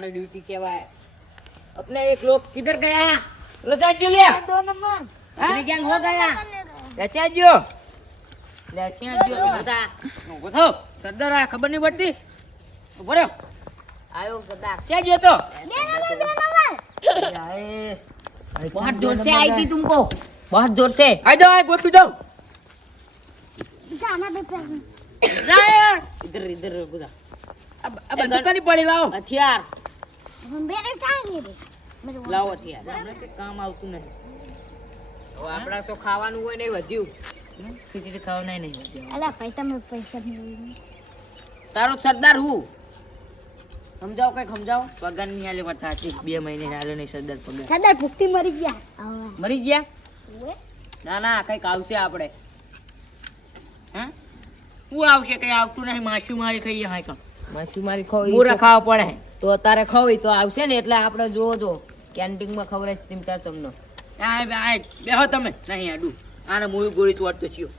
आने ड्यूटी केवाय अपने एक लोग किधर गया लो जाजो ले 2 नंबर अपने गैंग हो गया ले जाजो बता उठो सरदार आ खबर नहीं पड़ती उभो रहो आयो सरदार जाजो तो 2 नंबर आए बहुत जोर से आई थी तुमको बहुत जोर से आ जाओ आ गोटू जाओ जाना बेटा जा यार इधर इधर गुजा अब बंदूक नहीं पड़ी लाओ हथियार हम बेरे चाहिए લાવો હથિયાર આપણે કે કામ આવતું નહીં હવે આપડા તો ખાવાનું હોય નહીં વધ્યું ખીચડી ખાવાનું નહીં વધ્યું અલા ભાઈ તમે પૈસા નહીં તારો સરદાર હું સમજાવ કઈ સમજાવ પગાર નહીં આલે વટાતી 2 મહિને આલે નહીં સરદાર ભૂખથી મરી ગયા ના ના કઈક આવશે આપણે હે હું આવશે કઈ આવતું નહીં માછું મારી ખાઈએ હાય કા માછું મારી ખાવી પૂરા ખાવા પડે તો તારે ખવાય તો આવશે ને એટલે આપણે જોજો કેન્ટીન માં ખવરાય તેમ તાર તમને આ બેહો તમે નહીં આડું આને મુઈ ગોળી ચોટતો થયો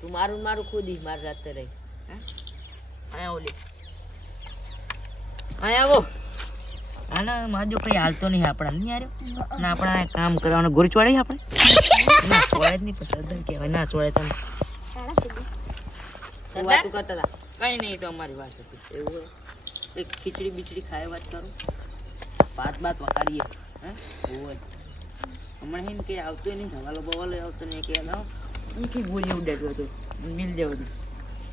તું મારું ખોદી માર રાતે રહી હે આયા ઓલી આયા આવો આના માજો કઈ હાલતો નહીં આપણા નહીં આર્યો ના આપણા કામ કરવાનો ગોળી ચોડે આપણે ના ચોડે જ નહીં પસંદ કહેવાય ના ચોડે તમે વાત કરતા હતા કઈ નહીં તો અમારી વાત હતી એવું એક ખીચડી બીચડી ખાય વાત કરું બાત વકારીએ હે ઓય હમણાં એમ કે આવતો નહીં ધવાલો બવાલો આવતો નહીં કે ના કે ગોળી ઉડાડ્યો હતો મિલ દેવો દે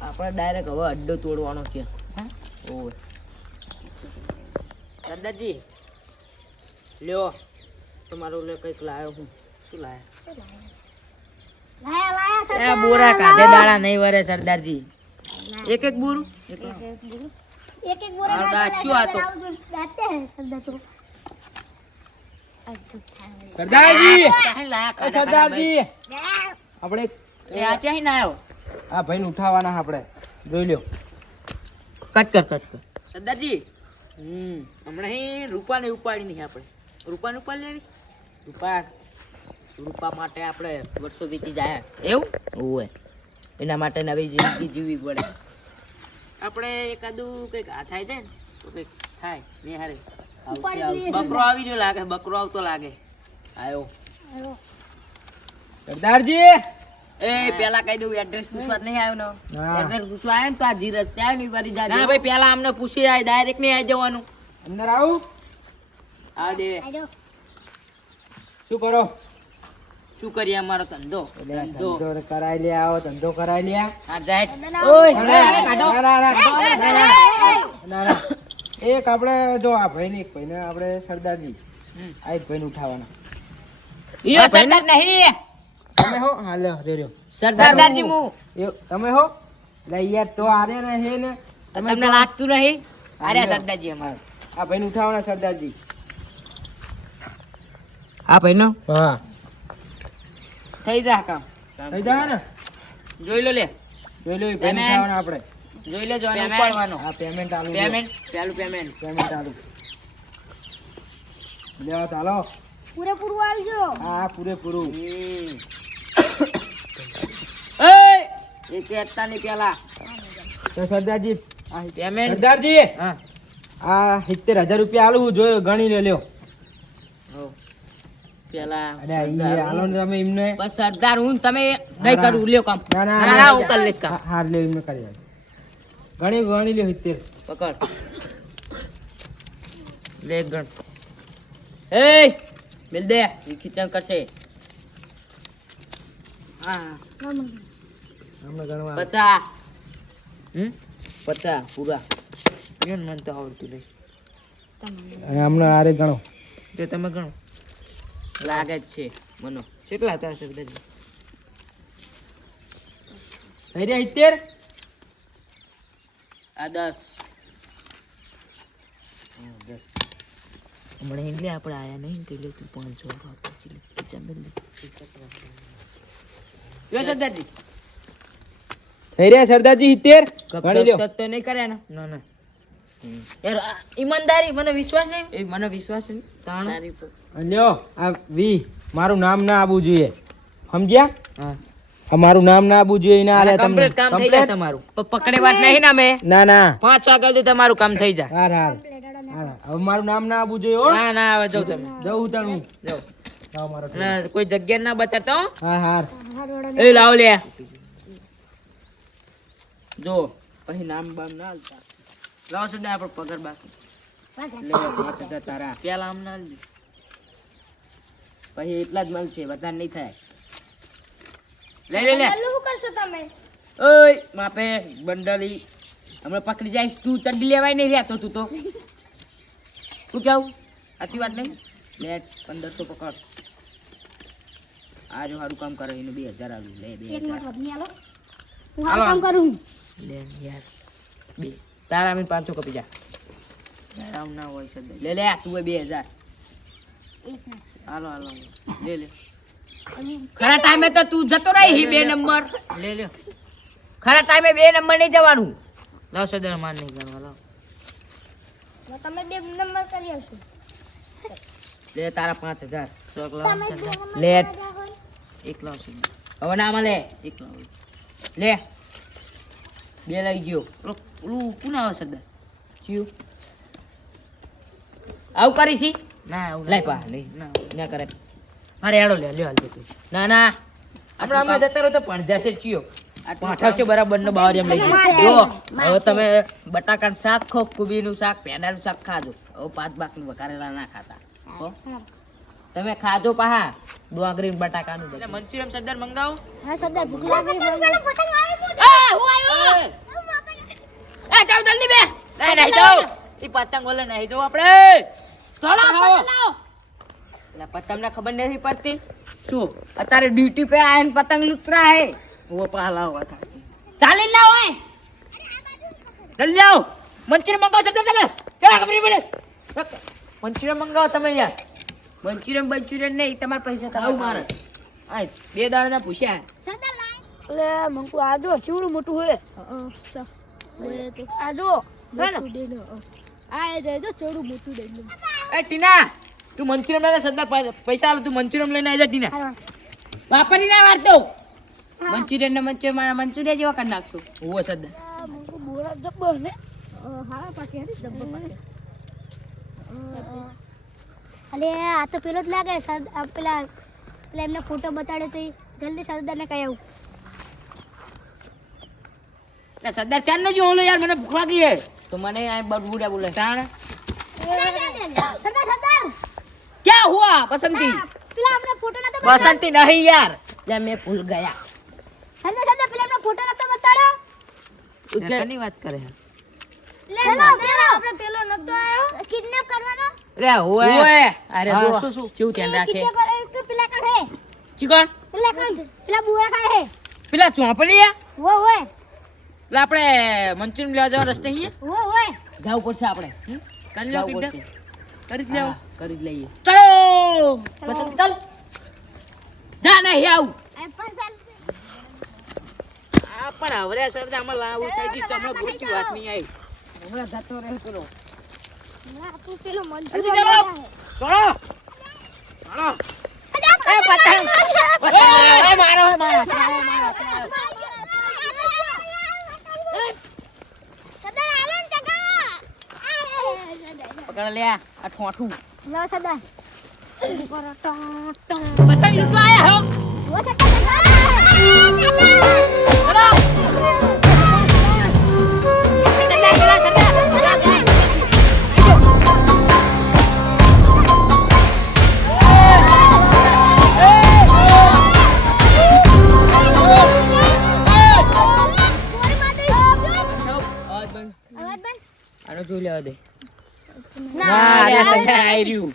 આપણે ડાયરેક્ટ હવે અડ્ડો તોડવાનો છે હે ઓય દાદાજી લ્યો તમારો લે કઈક લાયો હું શું લાયા બોરા કાઢે દાડા નહીં વરે સરદારજી એક બોરું एक बोरा दाचू आतो जाते हैं सरदारजी सरदारजी આપણે એ આ ચાહી ના આવ્યો આ ભાઈને ઉઠાવવાના આપણે જોઈ લ્યો કટ કર સરદારજી હમણાં હી રૂપાને ઉપાડી નહીં આપણે રૂપાને ઉપાડ લેવી રૂપા માટે આપણે વર્ષો વીતી જાય એવું ઓય એના માટે નવી જિંદગી જીવવી પડે આપણે એકાદું કઈક આ થાય છે ને તો કઈક થાય ને હારે બકરો આવી જો લાગે બકરો આવતો લાગે આયો સરદારજી એ પેલા કહી દઉં એડ્રેસ પૂછવા નહીં આવ્યો ને એડ્રેસ પૂછવા આવ્યો ને તો આ જીરસ ત્યાં ની વારી જા ના ભાઈ પેલા અમને પૂછી આય ડાયરેક્ટ નહીં આવી જવાનું અંદર આવું આ દે શું કરો શું કરીએ અમારો ધંધો કરાઈ લે આવો ધંધો કરાઈ લે આ જાય ઓય ના એક આપણે જો આ ભાઈને એક ભાઈને આપણે સરદારજી આ એક ભાઈને ઉઠાવવાના ઈયો સરદાર નહીં તમે હો હા લે રેયો સરદારજી મુ તમે હો લે યાર તો આરે રહે ને તમને લાગતું નહીં અરે સરદારજી અમાર આ ભાઈને ઉઠાવવાના સરદારજી આ ભાઈનો હા થઈ જા કામ થઈ જા ને જોઈ લો લે જોઈ લો પેમેન્ટ આવવાનો આપણે જોઈ લેજો અને ઉપાડવાનો આ પેમેન્ટ આલુ પેમેન્ટ આલુ લેવા ચાલો પૂરેપૂરું આલજો હા પૂરેપૂરું એ એક એતા ની પેલા તો સરદારજી આ પેમેન્ટ સરદારજી હા આ 70000 રૂપિયા આલુ જોયો ગણી લે લ્યો પેલા અરે ઈ આલો ને તમે એમને બસ સરદાર હું તમે નહીં કરું લ્યો કામ ના હું કરી લઈશ કામ હાર લે એમને કરી ગણી લ્યો 70 પકડ લે ગણ એ મિલ દે ઈ ખીચણ કરશે હા હમણે ગણવા 50 50 પૂરા કેન મન તો આવડતું નહીં અને હમણે આરે ગણો તે તમે ગણો લાગે જ છે મનો કેટલા હતા સરદારજી થઈ રહ્યા 70 આ 10 હમણાં એટલે આપણે આયા નહીં કે લે તું 500 પછી ચંદન યો સરદારજી થઈ રહ્યા સરદારજી 70 ગણી લ્યો તો નહીં કર્યા ને ના યાર ઈમાનદારી મને વિશ્વાસ નહીં એ મને વિશ્વાસ નહીં તાણી લ્યો આ વી મારું નામ ના આવવું જોઈએ સમજ્યા હા અમારું નામ ના આવવું જોઈએ ના આલે તમને કામ થઈ જાય તમારું પકડે વાત નહીં ના મે ના 5 વાગ્યા સુધી તમારું કામ થઈ જાય હાર હવે મારું નામ ના આપવું જોઈએ હો. ના ના હવે જાવ તમે જવું તારું જાવ જાઓ મારો ના કોઈ જગ્યા ના બતાતો હા હાર એ લાવ લે જો પછી નામ બામ ના હાલતા લાવ સદા આપણો પગાર બાકી લે 5000 તારા પેલા આમ ના હાલજે પછી એટલા જ મળશે વધારે નહીં થાય લે લે લે શું કરશો તમે? ઓય માપે બંડલી હમણાં પકડી જાય તું ચડ્ડી લેવાય નહીં રહેતો તું તો શું કેવું સાચી વાત નહીં લે 1500 પકડ આ જો સારું કામ કરે એનું 2000 આલું લે 2000 હું આ કામ કરું. લે યાર બે તારા મેં 500 કપી જા આમ ના હોય સદ લે લે તું 2000 હાલો હાલો લે લે ખરા ટાઈમે તો તું જતો રહી 2 નંબર લે લે ખરા ટાઈમે 2 નંબર નહીં જવાનું લાવ સદર માન નહીં ગણવા લાવ તમે 2 નંબર કરી આવશો. લે તારા 5000 શોક લાવ તમે 2 નંબર લે કરવા જાવ. એક લાવ સદ હવે ના મળે એક લાવ લે બે લઈ ગયો ઓલું કોણ આવે સદર ચિયું આવું કરી છી ના આવું લઈ પા નહીં ના કરે અરે હેડો લે લ્યો હાલ તું ના ના આપણે અમે જતા રહો તો પણ જશે ચિયો પાઠવશે બરાબર નો બાવર એમ લઈ જો હવે તમે બટાકાનું શાક ખો કુબીનું શાક પેંડાનું શાક ખાજો હવે 5 બાકનું વઘારેલા ના ખાતા હો તમે ખાજો પાહા ડોંગરી બટાકાનું એટલે મંચુરિયમ સરદાર મંગાવો હા સરદાર ભૂખ લાગી છે. આ હું આવ્યો એ જાવ જલ્દી બે નહીં જાવ ઈ પતંગ ઓલે નહીં જાવ આપણે થોડો પતંગ લાવો એટલે પતંગને ખબર નથી પડતી શું અત્યારે ડ્યુટી पे આયન પતંગ લૂંટરા હે वो पहला हुआ था चालीन लाओ है जल्दी आओ मंचूरियन मंगाओ सकते તમે ચલા ખબર પડે મંચુરિયન મંગાવો તમે યાર મંચુરિયન નહીં તમાર પૈસા આવું મારે આ 2 દાડા પૂછ્યા સરદાર લાઈ. લે મંકુ આજો ચૂડું મોટું હે. ચા લે તો આજો મોટું દેનો આ જાય તો ચૂડું મોટું દેનો. એ ટીના તું મંચુરિયન લઈને સરદાર પૈસા આલ તું મંચુરિયન લઈને આવી જા ટીના વાપરી ના વારતો મંચુરિયન ને મંચુરિયન જેવા કરી નાખશું ઓવો સરદાર મંકુ બોરા જબ્બર ને હારા પાકે હે જબ્બર પાકે. અલે આ તો પેલો જ લાગે સર પેલા એમને ફોટો બતાડ્યો તો જલ્દી સરદારને કહી આવું. એટલે સરદાર ચાર નો જો ઓલો યાર મને ભૂખ લાગી છે તો મને આ બડબુડા બોલે તાણ સરદાર સરદાર क्या हुआ बसंती પેલા આપણે ફોટો નતો बसंती नहीं यार या मैं भूल गया સરદાર સરદાર પેલા આપણે ફોટો નતો બતાડ્યો. કની વાત કરે પેલો આપણે પેલો નતો આયો કિડનેપ કરવાનો. રે ઓએ અરે હા, જો શું, શું? ચેવું ધ્યાન રાખે કિડનેપ કરે તો પેલા કાઢે ચિકન પેલા બુરા ખાય હે પેલા ચોંપલી વો હોય એટલે આપણે મંચુરિયન લેવા જવા રસ્તે અહીંયા વો હોય જવું પડશે આપણે કરી લો જવું કિડનેપ પડશે. કરી જ લેવો કરી જ લઈએ ચલો બસંતી ચાલ જા નહીં આવું આ પસાલ આ પણ હવે સરદા આમાં લાવું થઈ ગઈ તો હમણાં ગોટી વાત નહીં આવી હમણાં જતો રહે પેલો આપણું પેલો જલ્દી મંચુરિયન ચાલો ચલો ચાલો એ પતંગ એ મારો એ મારો સરદાર આલો ને કાકા પકડ લે આ ઠોઠું લો સરદાર પતંગ લૂંટવા આયા હો વો સરદાર આનો જોઈ લેવા દે ના અરે સંધાર આયર્યું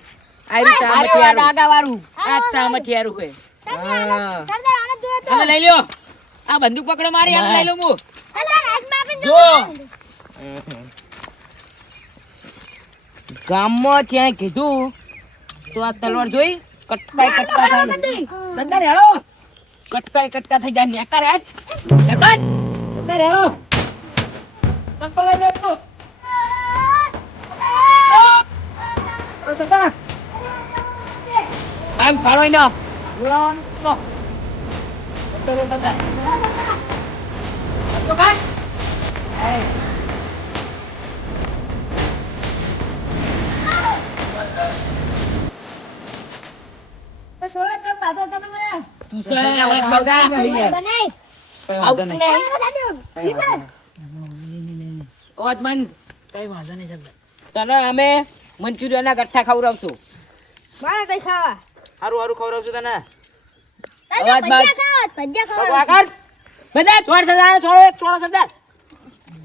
આયર્યું ડાગા વાળું આ ચામઠિયારું છે હા સરદાર આને જોયો તો હવે લઈ લ્યો આ બંદૂક પકડો મારી આમ લઈ લો હું સરદાર હાથમાં આપીને જો ગામમાં ત્યાં કીધું તો આ તલવાર જોઈ કટકાઈ કટકા થાય સંધાર હેળો કટકાઈ કટકા થઈ જાય નેકાર હેડ નેકાર સંધાર હેળો સંપલ લઈ લો ઓ સંધાર આમ ફાળો નો બોલાવવાનું નો તો સંધાર તો કાઈ એ તું છે બગા નહીં આવતું નહીં ઓત મન કઈ વાંધો નહીં જગત તને અમે મંચુરિયન ના ગઠ્ઠા ખવડાવશું મારે કઈ ખાવા હારું હારું ખવડાવશું તને અવાજ બાદ ભજીયા પકવા કર બધા છોડ સરદાર છોડો એક છોડો સરદાર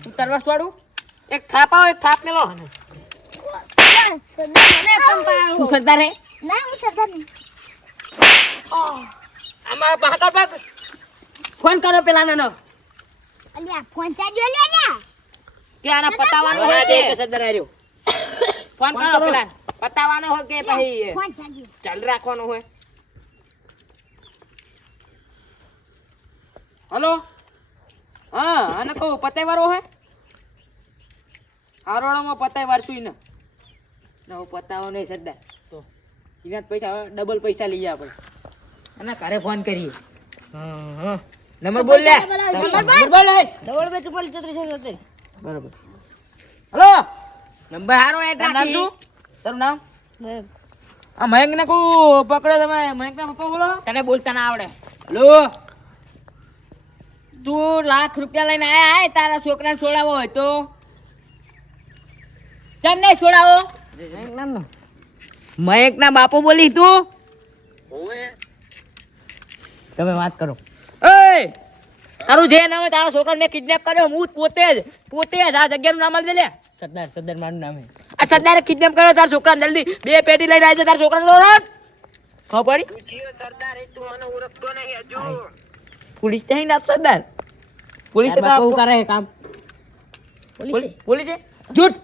તું તરવર છોડું એક થાપ આવો એક થાપ મેલો સરદાર મને કંપાળો તું સરદાર હે ના હું સરદાર નહીં આમાં બહાકર પર ફોન કરો પેલા નાનો અલ્યા ફોન ચાર્જો લે લ્યા કે આના પતાવાનું હોય કે સરદાર આર્યો ફોન કરો પેલા પતાવાનો હોય કે પછી ફોન ચાર્જો ચાલ રાખવાનો હોય હલો હા આને કહું પતાઈ વાળો હે હારોડામાં પતાઈ વારશું ને ના હું પતાવો નહીં સરદાર તો એના પૈસા ડબલ પૈસા લઈએ આપણે અને ઘરે ફોન કરીએ હા નંબર બોલ લે નંબર બોલ લે ડબલ બે ચુમ્માલી 33 બરાબર હલો નંબર હારો એડ તારું નામ રાખી શું તારું નામ છે આ મયંક ને કહું પકડો તમે મયંક ના પપ્પા બોલો તને બોલતા ના આવડે હલો તું લાખ રૂપિયા લઈને આયા હે તારા છોકરાને છોડાવો હોય તો ચમ નહીં છોડાવો મયંક ના બાપો બોલી તું તમે વાત કરો એ તારું જે નામ હોય તારા છોકરાને મેં કિડનેપ કર્યો હું પોતે જ આ જગ્યાનું નામ આલી દે લે સરદાર મારું નામ હે આ સરદારે કિડનેપ કર્યો તારા છોકરાને જલ્દી 2 પેટી લઈને આવી જા તારા છોકરાને દોરાવ ખબર પડી પોલીસ નહીં ના સરદાર પોલીસ તો કરે કામ પોલીસ જૂઠ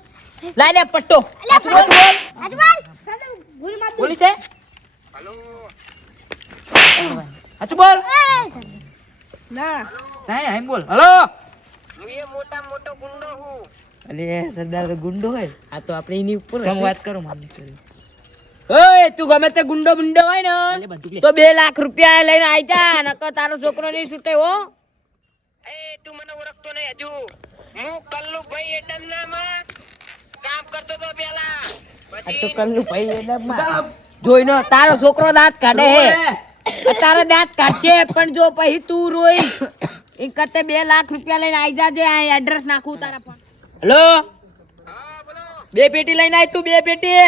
લાઈ લે પટ્ટો પોલીસ હે હાચું બોલ ના નહીં આમ બોલ હલો અલે સરદાર તો ગુંડો હોય આ તો આપણે એની ઉપર વાત કરો ઓય તું ગમે તે ગુંડો બુંડો હોય ને તો 2 લાખ રૂપિયા લઈને આઈ જા નકર તારો છોકરો નહીં છૂટે હો એ તું મને ઓળખતો નહીં હજુ હું કલ્લુભાઈ એડમનામાં કામ કરતો તો પેલા આ તો કલ્લુ ભાઈ એડમમાં જોઈનો તારો છોકરો દાંત કાઢે હે તારો દાંત કાઢશે પણ જો પછી તું રોઈ એ કરતે 2 લાખ રૂપિયા લઈને આઈ જાજે આ એડ્રેસ નાખું તારા પર હેલો હા બોલો 2 પેટી લઈને આય તું 2 પેટી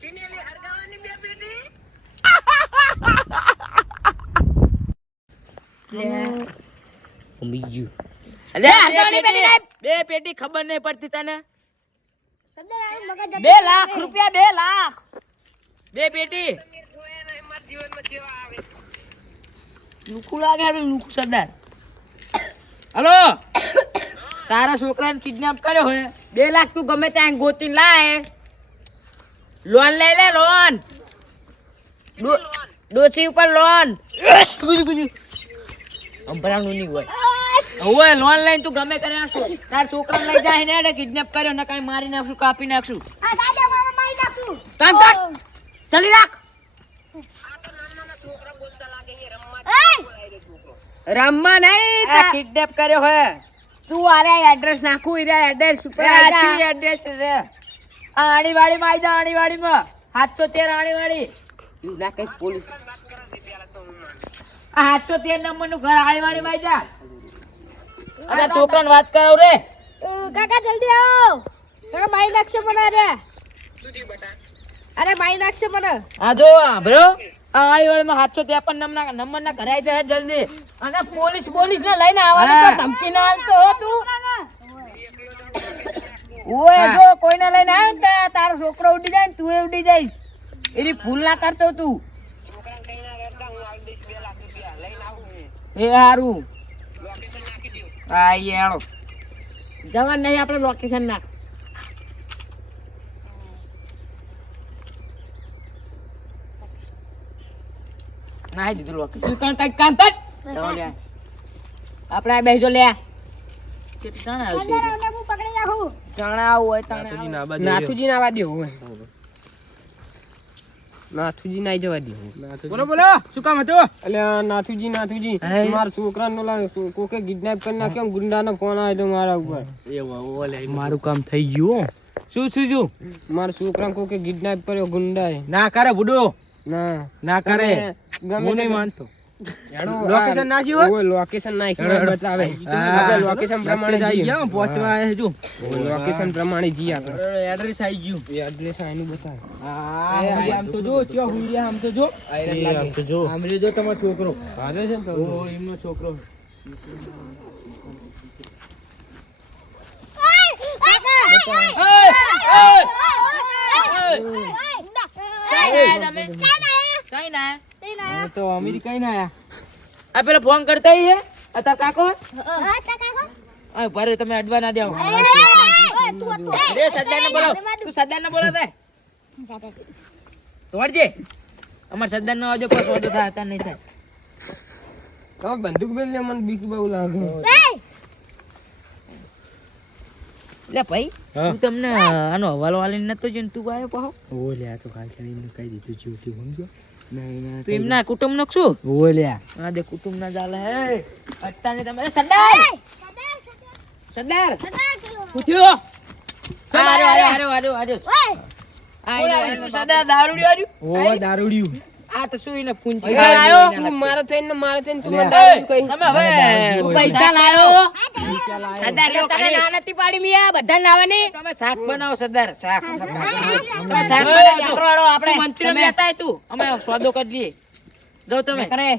ચીનેલી હરગાવાની 2 પેટી અલે 2 પેટી ખબર નહીં પડતી તને સરદાર આ મગજ 2 લાખ રૂપિયા 2 લાખ 2 પેટી જોયા નહીં મારા જીવનમાં જેવા આવે લુકુ લાગે તો લુકુ સરદાર હલો તારા છોકરાને કિડનેપ કર્યો હોય 2 લાખ તું ગમે ત્યાં ગોતીને લાય લોન લઈ લે લોન ડોસી ઉપર લોન અંબરાનું નહીં હોય હવે લોન લઈને તું ગમે કરે તાર છોકરાને લઈ જાય ને કિડનેપ કર્યો ને કઈ મારી નાખશું કાપી નાખશું આ દાદા મામા મારી નાખશું કામ કર ચાલી રાખ આ તો નાના છોકરા બોલતા લાગે છે રમવા નહીં કિડનેપ કર્યો હે તું આરે એડ્રેસ નાખું ઈરા એડ્રેસ ઉપર આછી એડ્રેસ રે આણીવાડી માં આઈ જા આણીવાડી માં 713 આણીવાડી ઈ ના કઈ પોલીસ આ 713 નંબર નું ઘર આણીવાડી માં આઈ જા અરે છોકરાને વાત કરાવ રે કાકા જલ્દી આવો કાકા મારી નાખશે મને અરે અરે મારી નાખશે મને આ જો બ્રો આણીવાડી માં 753 નંબર ના ઘરે આઈ જા જલ્દી અને પોલીસ ને લઈને આવવાની તો ધમકી ના આલતો હો તું ઓય જો કોઈને લઈને આવ્યો ને તારો છોકરો ઉડી જાય ને તું ઉડી જઈશ એની ભૂલ ના કરતો તું છોકરાને કઈ ના કરતા હું આવી દઈશ 2 લાખ રૂપિયા લઈને આવું હું એ હારું લોકેશન નાખી દઉં આ યારો જવાન નહીં આપણે લોકેશન નાખ નાહી દીધું લોકેશન તું કઈ કામ કર આપણે આ બેસજો લે ચણા આવશે સરદાર આવને હું પકડી રાખું ચણા હોય તણા નાથુજી ના વાદ્યો હોય નાથુજી ના જવા દે બોલો બોલો શું કામ હતું અલ્યા નાથુજી મારા છોકરાનો કોકે કિડનેપ કરી નાખ્યો ગુંડાનો ફોન આવ્યો મારા ઉપર મારું કામ થઈ ગયું શું મારા છોકરાને કોકે કિડનેપ કર્યો ગુંડાએ ના કરે બુડો ના ના કરે ગમે હું તે નહીં માનતો લોકેશન નાખ્યું હોય? ઓય, લોકેશન નાખ્યું હોય બતાવે. આપણે લોકેશન પ્રમાણે જઈએ. પહોંચવા આવ્યા છે જો. લોકેશન પ્રમાણે જઈએ આપણે. એડ્રેસ આવી ગયું. એ એડ્રેસ આનું બતાવે. આમ તો જો ચિયો હુંડિયા આમ તો જો. આમ તો જો. આમ જો તમારો છોકરો. ભાગે છે ને તો. ઓ એમનો છોકરો. તો અમેરિકા ના આયા. આ પેલો ફોન કરતા હે અતા કાકો. આ ભારે તમે અડવા ના દેવો. રે સરદાર ને બોલો. તું સરદાર ને બોલો દે. તોડજે. અમાર સરદાર નો આવજો પર સોડો થા હતા નહીં થાય. તમે બંદૂક બેલ લે મને બીક બહુ લાગે. લે ભાઈ તું તમને આનો હવાલો આલીને નતો જો તું આયો પાહો. ઓ લે આ તો કાલ કરીને કહી દીધું જીવતી સમજો. ના તું એમના કુટુંબ નો શું? ઓ લે આ દે કુટુંબ ના જાલે હે. અટ્ટાને તમે સરદાર. સરદાર. પૂછ્યો. આરે. આ સરદાર દારૂડિયો આવ્યું. ઓ દારૂડિયું. આ તો શું એને પૂંછી પૈસા લાયો તું મારો થઈને તું મને દારૂ કહી. તમે હવે પૈસા લાયો. સરદાર લો તને ના નથી પાડી મિયા બધા લાવવાની. તમે શાક બનાવો સરદાર શાક. તમે શાક બનાવો આપણે મંચુરિયન લેતા આય તું. અમે સ્વાદો કરી લઈએ. જો તમે કરે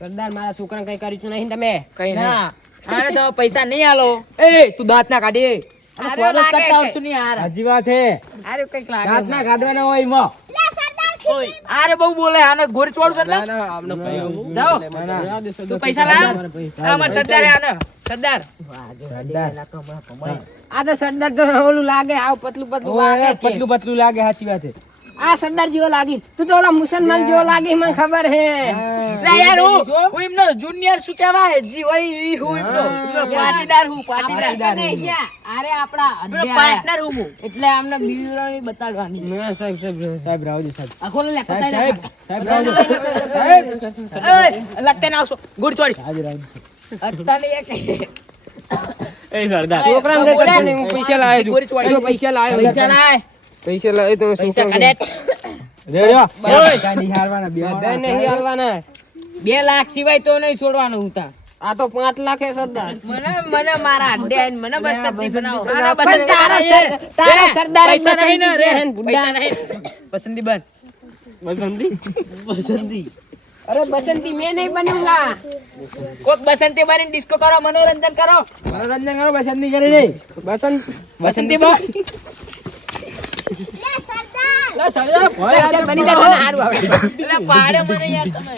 સરદાર મારા છોકરાને કઈ કર્યું નહીં તમે કઈ ના. આને તો પૈસા નહીં આલો. એ તું દાંત ના કાઢી. અમે સ્વાદ કરતા આવતું નહીં હાર. હજી વાત હે. આરે કઈક લાગે. રાત ના કાઢવાના હોય એમાં. આરે બહુ બોલે આને ગોરી છોડ સરદાર. ના આમને ભાઈ જાઓ. તું પૈસા લાવ. અમાર સરદાર આને સરદાર. આ તો સરદાર તો ઓલું લાગે આવ પતલું લાગે કે. પતલું લાગે સાચી વાત હે. આ સરદાર જેવો લાગી તું તો ઓલા મુસલમાન જેવો લાગી મને ખબર હે. લે યાર હું એમનો જુનિયર શું કહેવાય જી હોય ઈ હું એમનો પાટીદાર હું પાટીદાર. અરે આપડા એમનો પાર્ટનર હું. એટલે આમને બીવરાણી બતાડવાની. ના સાહેબ રાવજી સાહેબ. આ ખોલ લે પતાઈ સાહેબ નાખ. રાવજી. એ લગતે ના આવશો ગુડ ચોડી. હાજી રાવજી. અત્યારે એક એ સરદાર. છોકરાને કઈ કરતો નહીં, હું પૈસા લાવ્યો છું. ગોરી ચોડી. પૈસા લાવ્યો. પૈસા લાય. પૈસા લાવ્યો તો પૈસા કાઢે. રેડ્યો. કાઢી હારવાના બે બધા નહીં હાલવાના. 2 લાખ સિવાય તો નહીં છોડવાનું ઉતા. આ તો 5 લાખ હે સરદાર. મને મારા અડ્ડે આઈને મને બસંતી બનાવો. મારા પણ બસંતી તારા સરદાર પૈસા નહીં ને રે. બસંતી પૈસા નહીં. બસંતી બન. બસંતી. અરે બસંતી મેં નહીં बनूंगा. કોક બસંતી બનીને ડિસ્કો કરો મનોરંજન કરો. મનોરંજન કરો બસંતી કરી નહીં. બસંતી બન. સરદાર બની જાય તને હારું આવડે. એટલે પાડે મને યાર તમે.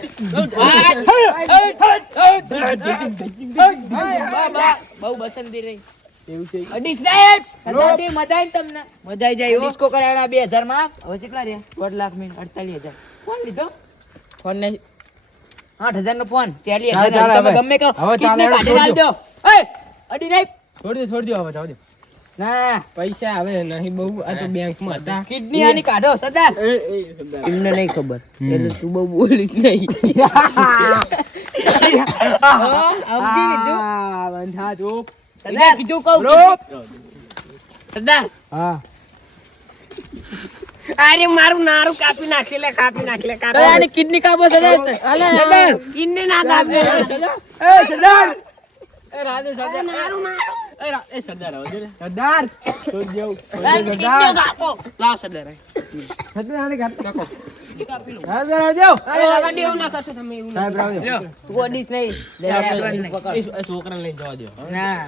બહુ બસંતી રહી. એવું છે. અડીસ સાહેબ સરદારજી મજા આવી તમને. મજા આવી જાય ડિસ્કો કરાવડા 2000 માં. હવે કેટલા રહ્યા? 1 લાખ મિનિટ 48000. ફોન લીધો? ફોન ને 8000 નો ફોન 40000 તમે ગમે કરો. હવે કિડની ચાલે, કાઢી છોડજો. નાખજો. એ અડી નહીં. છોડ દો હવે જાવ દે. ના પૈસા હવે નહીં બહુ આ તો બેંકમાં હતા. કિડની આની કાઢો સરદાર. એમને નહીં ખબર એટલે તું બહુ બોલીશ નહીં. સમજી લીધું. બંધા ચૂપ. સરદાર કીધું કહું. સરદાર હા. અરે મારું નારું કાપી નાખી લે આની કિડની કાપો સરદાર. સરદાર કિન્ને ના કાપે. એ સરદાર. એ રાધે સરદાર. નારું મારું. એ સરદાર આવો દે. સરદાર. છોડ દેવ. આની કિડની કાપો. લાવ સરદાર. સરદાર આને કાઢ. કાપો. સરદાર આવજો. અરે લગાડી એવું ના કરશો તમે એવું. સાહેબ રાવજો. લ્યો. તું અડીશ નહીં. એ છોકરાને લઈને જવા દો. ના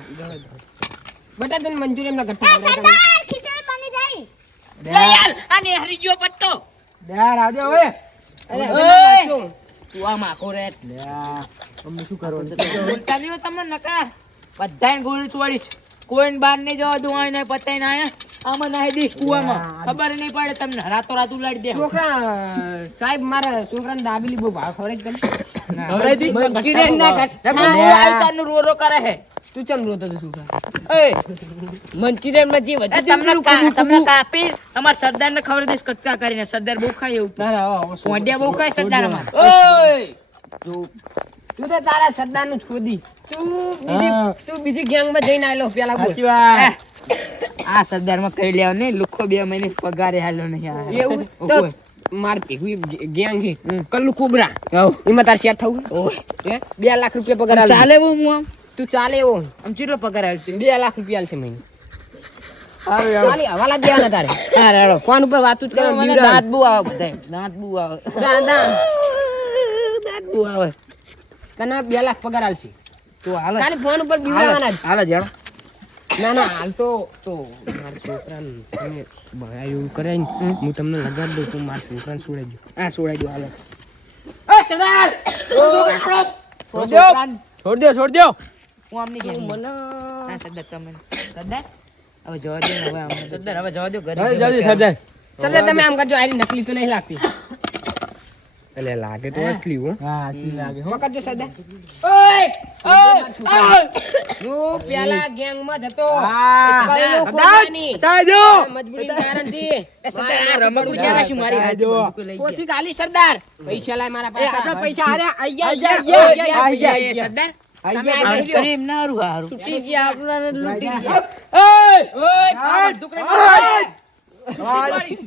બટા તને મંજૂરી એમના ઘટ્ટા લે યાર આને હરી ગયો પટ્ટો. યાર આવજો હવે. અરે ઓય. હવે તું આ માખો રે. અમને શું કરવાનું? બોલતા નહીં હો તમે નકા. બધાને ગોળી છોડીશ. કોઈને બહાર નહીં જવા દઉં. આને પતાઈ ના આયા આમાં નાહી દઈશ કુવામાં. ખબર નહીં પડે તમને. રાતો રાત ઉલાડી દે. છોકરા સાહેબ મારા છોકરાને દાબેલી બહુ ભાવ ખવડાવી તમે. ખવડાવી દી. મંચુરિયન ના આવતાનું રો રો કરે હે. તું ચમ રોતો તો છોકરા. એ મંચુરિયન માં જે વધુ તમને કાપી અમાર સરદાર ને ખબર દઈશ કટકા કરીને. સરદાર બહુ ખાય એવું. ના ના આવો. મોઢિયા બહુ ખાય સરદાર અમાર. ઓય તું તો તારા સરદાર નું છોડી. હા. તું બીજી ગેંગ માં જઈને આવેલો પેલા બોલ. સાચી વાત. આ સરદાર માં કઈ લેવા નહીં. લુખો 2 મહિને પગારે હાલ્યો નહીં. આ એવું ઓય. માર ભેગું ગેંગ છે કલ્લુ કોબરા એમાં તાર સેટ થવું હે 2 લાખ રૂપિયા પગાર આલે ચાલે એવું હું આમ તું ચાલે એવો આમ ચેટલો પગાર આવશે 2 લાખ રૂપિયા આલશે મહિને હારું ખાલી હવાલા જ દેવાના તારે હા રેડો ફોન ઉપર વાતું જ મને કરવાની દાંત બુ આવે બધાય દાંત બુ આવે દાંત બુ આવે તને 2 લાખ પગાર આલશે તો હાલ ખાલી ફોન ઉપર બીવડાવવાના જ. હાલ જાણો ના હાલ તો મારા છોકરાને તમે બહાર એવું કરે ને હું તમને લગાડી દઉં તું મારા છોકરાને છોડાઈ દઉં હા છોડાઈ દો હાલો છોડ દો હું આમની કેમ હા સરદાર તમે સરદાર હવે જવા દો ને હવે આમ સરદાર હવે જવા દો ઘરે સરદાર તમે આમ કરજો આની નકલી તો નહીં લાગતી એટલે લાગે તો અસલી હો હા asli લાગે હો પકડજો સરદાર ઓય હું પેલા ગેંગ માં જતો મજબૂરી કારણથી સરદાર આ રમકડું ક્યાં રાખ્યું મારી હાજર બંદૂકો લઈ ગયા ઓછી ખાલી સરદાર પૈસા લાય મારા પાસે સરદાર તમે આ આ લઈ લ્યો. કરી એમ ના હારું હારું તૂટી ગયા આપણાને લૂંટી ગયા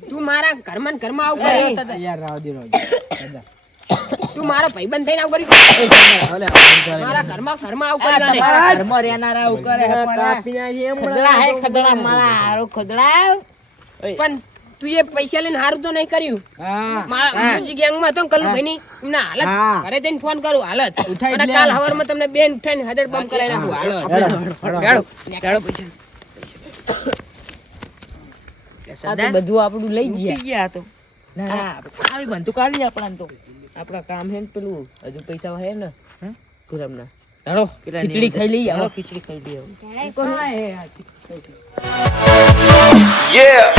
તું મારા ઘરમાં ને ઘરમાં આવું કરી યાર રાવ દે તું મારો ભાઈબંધ થઈને આવું કરી મારા ઘરમાં આવું કરી તમારા ઘરમાં રહેનારા આવું કરે ખદડા હે ખદડા મારા હારો ખદડા પણ તું એ પૈસા લઈને હારું તો નહીં કર્યું મારા બીજી ગેંગમાં હતો ને કલ્લુભાઈ ની એમના હાલત ઘરે જઈને ફોન કરું હાલત અને કાલ હવારમાં તમને બેન ઉઠાઈને હદડ બમ કરાવી નાખું હાલો પૈસા આ તો બધું આપણું લઈ ગયા ગયા તો ના આવી બંદૂક આલી આપણા તો આપણા કામ હે ને પેલું હજુ પૈસા હે ને ગુલામના હાલો ખીચડી ખાઈ લઈએ હાલો ખીચડી ખાઈ લઈએ જણાય કોણ? Yeah.